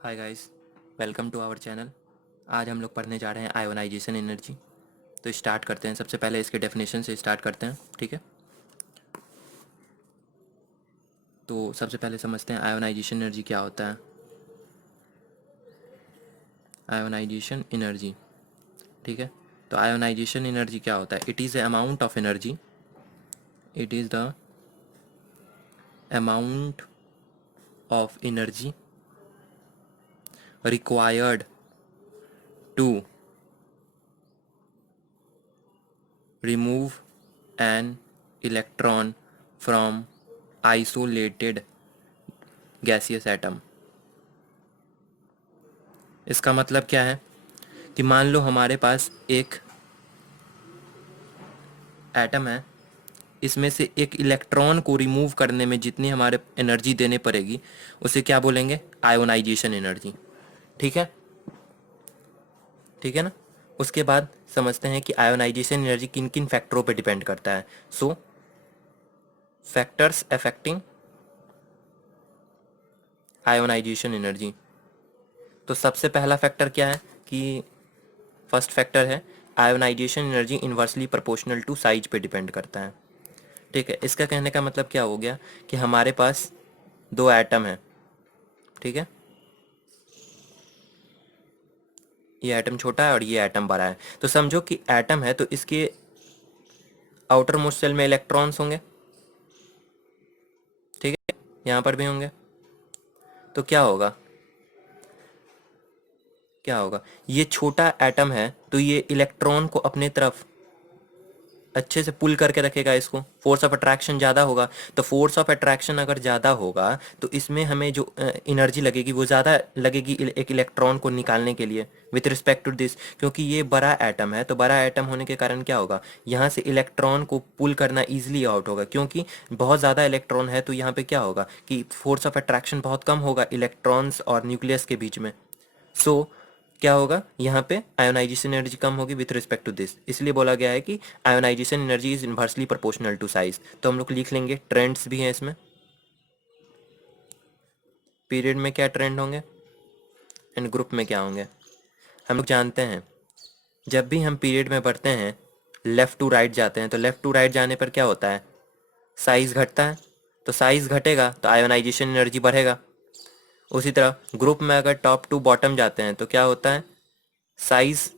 Hi guys, welcome to our channel. आज हम लोग पढ़ने जा रहे हैं आयोनाइजेशन एनर्जी। तो स्टार्ट करते हैं। सबसे पहले इसके डेफिनेशन से स्टार्ट करते हैं, ठीक है। तो सबसे पहले समझते हैं आयोनाइजेशन एनर्जी क्या होता है। आयोनाइजेशन एनर्जी, ठीक है। तो आयोनाइजेशन एनर्जी क्या होता है? It is the amount of energy, it is the amount of energy required to remove an electron from isolated gaseous atom। इसका मतलब क्या है कि मान लो हमारे पास एक एटम है, इसमें से एक इलेक्ट्रॉन को रिमूव करने में जितनी हमारे एनर्जी देने पड़ेगी उसे क्या बोलेंगे? Ionisation energy. ठीक है, ठीक है ना। उसके बाद समझते हैं कि आयोनाइजेशन एनर्जी किन किन फैक्टरों पर डिपेंड करता है। So factors affecting ionisation energy. तो सबसे पहला फैक्टर क्या है कि फर्स्ट फैक्टर है ionisation energy inversely proportional to size पे डिपेंड करता है। ठीक है, इसका कहने का मतलब क्या हो गया कि हमारे पास दो एटम है, ठीक है। ये एटम छोटा है और ये एटम बड़ा है। तो समझो कि एटम है तो इसके आउटर मोस्ट शेल में इलेक्ट्रॉन्स होंगे, ठीक है, यहाँ पर भी होंगे। तो क्या होगा, क्या होगा? ये छोटा एटम है तो ये इलेक्ट्रॉन को अपने तरफ अच्छे से पुल करके रखेगा, इसको फोर्स ऑफ अट्रैक्शन ज़्यादा होगा। तो फोर्स ऑफ अट्रैक्शन अगर ज़्यादा होगा तो इसमें हमें जो एनर्जी लगेगी वो ज़्यादा लगेगी एक इलेक्ट्रॉन को निकालने के लिए विथ रिस्पेक्ट टू दिस। क्योंकि ये बड़ा एटम है तो बड़ा एटम होने के कारण क्या होगा, यहाँ से इलेक्ट्रॉन को पुल करना ईजिली आउट होगा। क्योंकि बहुत ज़्यादा इलेक्ट्रॉन है तो यहाँ पे क्या होगा कि फोर्स ऑफ अट्रैक्शन बहुत कम होगा इलेक्ट्रॉन्स और न्यूक्लियस के बीच में। सो क्या होगा, यहाँ पे आयोनाइजेशन एनर्जी कम होगी विथ रिस्पेक्ट टू दिस। इसलिए बोला गया है कि ionisation energy is inversely proportional to size. तो हम लोग लिख लेंगे, ट्रेंड्स भी हैं इसमें। पीरियड में क्या ट्रेंड होंगे एंड ग्रुप में क्या होंगे। हम लोग जानते हैं जब भी हम पीरियड में बढ़ते हैं लेफ़्ट टू राइट जाते हैं तो लेफ़्ट टू राइट जाने पर क्या होता है, साइज घटता है। तो साइज घटेगा तो आयोनाइजेशन एनर्जी बढ़ेगा। उसी तरह ग्रुप में अगर टॉप टू बॉटम जाते हैं तो क्या होता है, साइज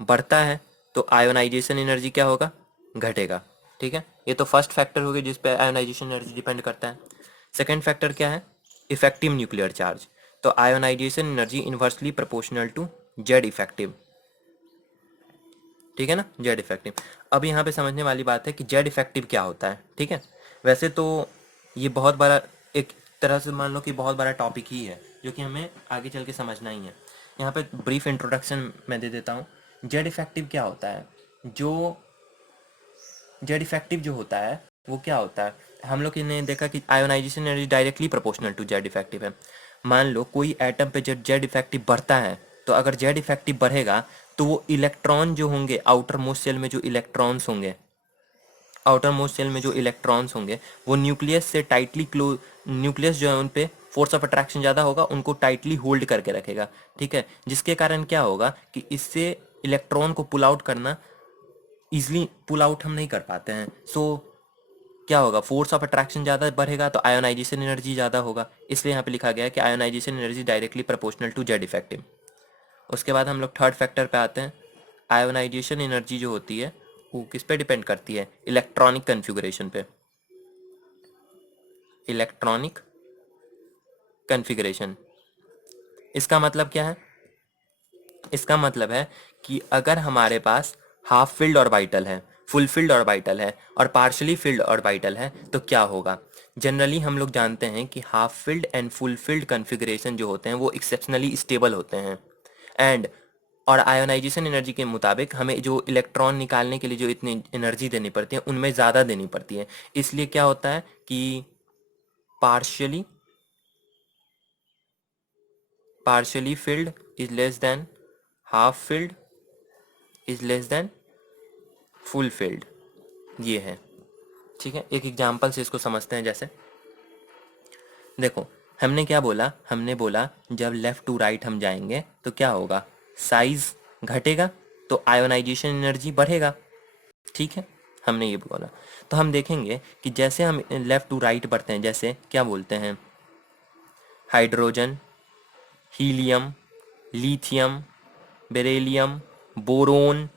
बढ़ता है तो आयोनाइजेशन एनर्जी क्या होगा, घटेगा। ठीक है, ये तो फर्स्ट फैक्टर हो गया जिस पे आयोनाइजेशन एनर्जी डिपेंड करता है। सेकंड फैक्टर क्या है, इफेक्टिव न्यूक्लियर चार्ज। तो ionisation energy inversely proportional to Z effective, ठीक है ना, जेड इफेक्टिव। अब यहाँ पे समझने वाली बात है कि जेड इफेक्टिव क्या होता है, ठीक है। वैसे तो ये बहुत बड़ा, एक तरह से मान लो कि बहुत बड़ा टॉपिक ही है जो कि हमें आगे चल के समझना ही है। यहाँ पे ब्रीफ इंट्रोडक्शन मैं दे देता हूँ। जेड इफेक्टिव क्या होता है, जो जेड इफेक्टिव जो होता है वो क्या होता है, हम लोग ने देखा कि ionisation energy directly proportional to Z effective है। मान लो कोई एटम पे जब जेड इफेक्टिव बढ़ता है तो अगर जेड इफेक्टिव बढ़ेगा तो वो इलेक्ट्रॉन जो होंगे आउटर मोस्ट शेल में, जो इलेक्ट्रॉन्स होंगे आउटर मोस्ट शेल में जो इलेक्ट्रॉन्स होंगे वो न्यूक्लियस से टाइटली क्लोज, न्यूक्लियस जो है उन पे फोर्स ऑफ अट्रैक्शन ज़्यादा होगा, उनको टाइटली होल्ड करके रखेगा। ठीक है, जिसके कारण क्या होगा कि इससे इलेक्ट्रॉन को पुल आउट करना इजली पुल आउट हम नहीं कर पाते हैं। सो क्या होगा, फोर्स ऑफ अट्रैक्शन ज़्यादा बढ़ेगा तो आयोनाइजेशन एनर्जी ज़्यादा होगा। इसलिए यहाँ पे लिखा गया है कि ionisation energy directly proportional to Z effective. उसके बाद हम लोग थर्ड फैक्टर पे आते हैं। आयोनाइजेशन एनर्जी जो होती है वो किस पे डिपेंड करती है, इलेक्ट्रॉनिक कन्फिगरेशन पे। इलेक्ट्रॉनिक कन्फिगरेशन, इसका मतलब क्या है, इसका मतलब है कि अगर हमारे पास हाफ फिल्ड ऑर्बिटल है, फुल फिल्ड ऑर्बिटल है और पार्शली फिल्ड ऑर्बिटल है तो क्या होगा। जनरली हम लोग जानते हैं कि half filled and full field configuration जो होते हैं वो एक्सेप्शनली स्टेबल होते हैं। एंड और आयोनाइजेशन एनर्जी के मुताबिक हमें जो इलेक्ट्रॉन निकालने के लिए जो इतनी एनर्जी देनी पड़ती है उनमें ज़्यादा देनी पड़ती है। इसलिए क्या होता है कि partially partially field is less than half filled is less than full field, ये है। ठीक है, एक एग्जांपल से इसको समझते हैं। जैसे देखो, हमने क्या बोला, हमने बोला जब लेफ़्ट टू राइट हम जाएंगे तो क्या होगा, साइज़ घटेगा तो आयोनाइजेशन एनर्जी बढ़ेगा, ठीक है, हमने ये बोला। तो हम देखेंगे कि जैसे हम लेफ़्ट टू राइट बढ़ते हैं, जैसे क्या बोलते हैं, hydrogen, helium, lithium, beryllium, boron,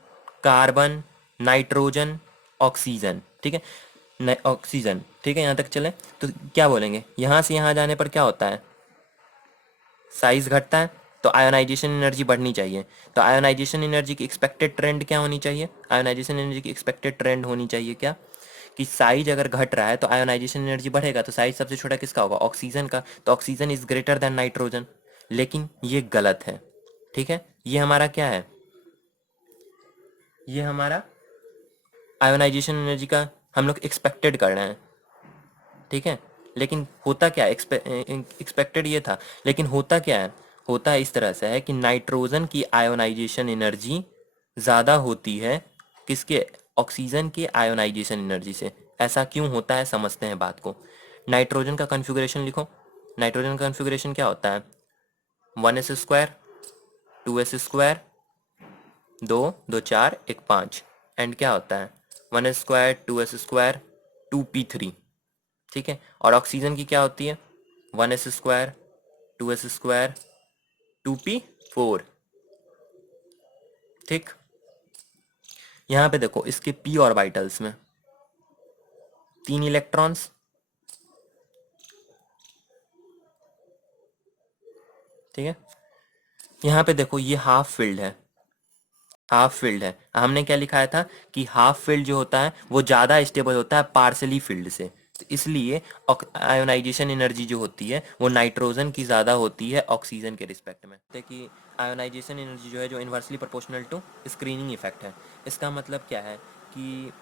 carbon, nitrogen, oxygen, ठीक है, ऑक्सीजन, ठीक है, यहाँ तक चले। तो क्या बोलेंगे, यहाँ से यहाँ जाने पर क्या होता है, साइज घटता है तो आयोनाइजेशन एनर्जी बढ़नी चाहिए। तो आयोनाइजेशन एनर्जी की एक्सपेक्टेड ट्रेंड क्या होनी चाहिए, आयोनाइजेशन एनर्जी की एक्सपेक्टेड ट्रेंड होनी चाहिए क्या, कि साइज अगर घट रहा है तो आयोनाइजेशन एनर्जी बढ़ेगा। तो साइज सबसे छोटा किसका होगा, ऑक्सीजन का। तो oxygen is greater than nitrogen, लेकिन ये गलत है, ठीक है। ये हमारा क्या है, ये हमारा आयोनाइजेशन एनर्जी का हम लोग एक्सपेक्टेड कर रहे हैं, ठीक है। लेकिन होता क्या है, एक्सपेक्टेड ये था, लेकिन होता क्या है, होता है इस तरह से है कि नाइट्रोजन की आयोनाइजेशन एनर्जी ज़्यादा होती है किसके, ऑक्सीजन के आयोनाइजेशन एनर्जी से। ऐसा क्यों होता है, समझते हैं बात को। नाइट्रोजन का कॉन्फ़िगरेशन लिखो। नाइट्रोजन का कॉन्फ़िगरेशन क्या होता है, 1s², 2s², 2 2 4 1 5, एंड क्या होता है, 1s², 2s², 2p3, ठीक है। और ऑक्सीजन की क्या होती है, 1s², 2s², 2p4, ठीक। यहाँ पे देखो इसके p ऑर्बिटल्स में 3 इलेक्ट्रॉन्स, ठीक है। यहाँ पे देखो ये हाफ फिल्ड है, हाफ फील्ड है। हमने क्या लिखाया था कि हाफ फील्ड जो होता है वो ज़्यादा स्टेबल होता है पार्सली फील्ड से। तो इसलिए आयोनाइजेशन एनर्जी जो होती है वो नाइट्रोजन की ज़्यादा होती है ऑक्सीजन के रिस्पेक्ट में। जैसे कि आयोनाइजेशन एनर्जी जो है, जो inversely proportional to screening effect है। इसका मतलब क्या है कि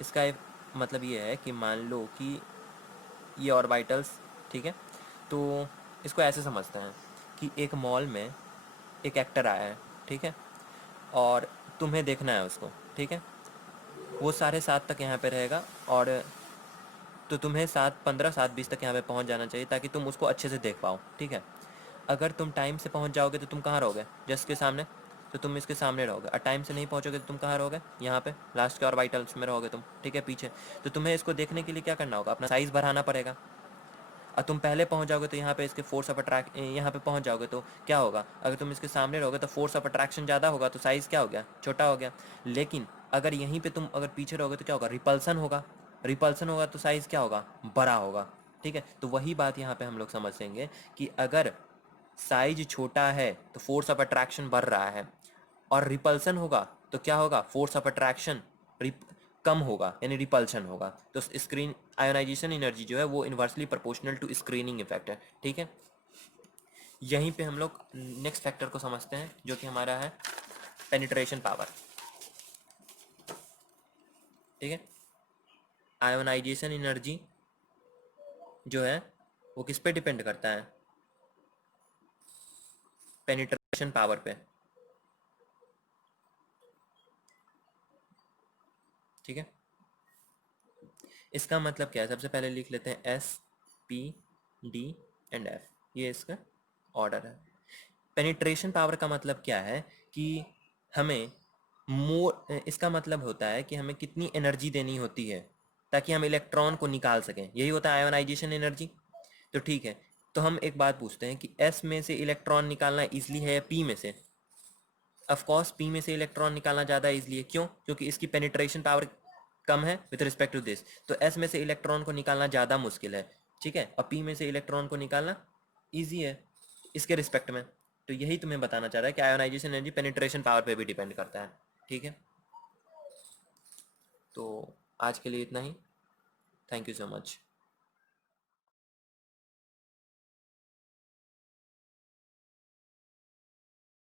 इसका एक मतलब ये है कि मान लो कि ये ऑर्बिटल्स, ठीक है, तो इसको ऐसे समझते हैं कि एक मॉल में एक एक्टर आया है, ठीक है, और तुम्हें देखना है उसको, ठीक है। वो 7:30 तक यहाँ पे रहेगा, और तो तुम्हें 7:15 7:20 तक यहाँ पे पहुँच जाना चाहिए ताकि तुम उसको अच्छे से देख पाओ, ठीक है। अगर तुम टाइम से पहुँच जाओगे तो तुम कहाँ रहोगे, जस्ट के सामने, तो तुम इसके सामने रहोगे। और टाइम से नहीं पहुँचोगे तो तुम कहाँ रहोगे, यहाँ पे लास्ट के ऑर्बिटल्स में रहोगे तुम, ठीक है, पीछे। तो तुम्हें इसको देखने के लिए क्या करना होगा, अपना साइज़ बढ़ाना पड़ेगा। और तुम पहले पहुंच जाओगे तो यहाँ पे इसके फोर्स ऑफ अट्रैक्ट, यहाँ पे पहुंच जाओगे तो क्या होगा, अगर तुम इसके सामने रहोगे तो फोर्स ऑफ अट्रैक्शन ज़्यादा होगा, तो साइज़ क्या हो गया, छोटा हो गया। लेकिन अगर यहीं पे तुम अगर पीछे रहोगे तो क्या होगा, रिपल्सन होगा, रिपल्सन होगा तो साइज़ क्या होगा, बड़ा होगा, ठीक है। तो वही बात यहाँ पे हम लोग समझेंगे कि अगर साइज छोटा है तो फोर्स ऑफ अट्रैक्शन बढ़ रहा है, और रिपल्सन होगा तो क्या होगा, फोर्स ऑफ अट्रैक्शन कम होगा, यानी रिपल्शन होगा। तो स्क्रीन आयोनाइजेशन एनर्जी जो है वो inversely proportional to screening effect है, ठीक है। यहीं पे हम लोग नेक्स्ट फैक्टर को समझते हैं जो कि हमारा है पेनिट्रेशन पावर, ठीक है। आयोनाइजेशन एनर्जी जो है वो किस पे डिपेंड करता है, पेनिट्रेशन पावर पे, ठीक है। इसका मतलब क्या है, सबसे पहले लिख लेते हैं S, P, D and F, ये इसका ऑर्डर है। पेनिट्रेशन पावर का मतलब क्या है कि हमें मोर, इसका मतलब होता है कि हमें कितनी एनर्जी देनी होती है ताकि हम इलेक्ट्रॉन को निकाल सकें, यही होता है आयोनाइजेशन एनर्जी। तो ठीक है, तो हम एक बात पूछते हैं कि एस में से इलेक्ट्रॉन निकालना ईजिली है या पी में से। ऑफ कोर्स पी में से इलेक्ट्रॉन निकालना ज़्यादा ईजिली है, क्यों, क्योंकि इसकी पेनिट्रेशन पावर कम है विद रिस्पेक्ट टू दिस। तो एस में से इलेक्ट्रॉन को निकालना ज़्यादा मुश्किल है, ठीक है, और पी में से इलेक्ट्रॉन को निकालना ईजी है इसके रिस्पेक्ट में। तो यही तुम्हें बताना चाह रहा है कि आयोनाइजेशन एनर्जी पेनिट्रेशन पावर पे भी डिपेंड करता है, ठीक है। तो आज के लिए इतना ही, थैंक यू सो मच।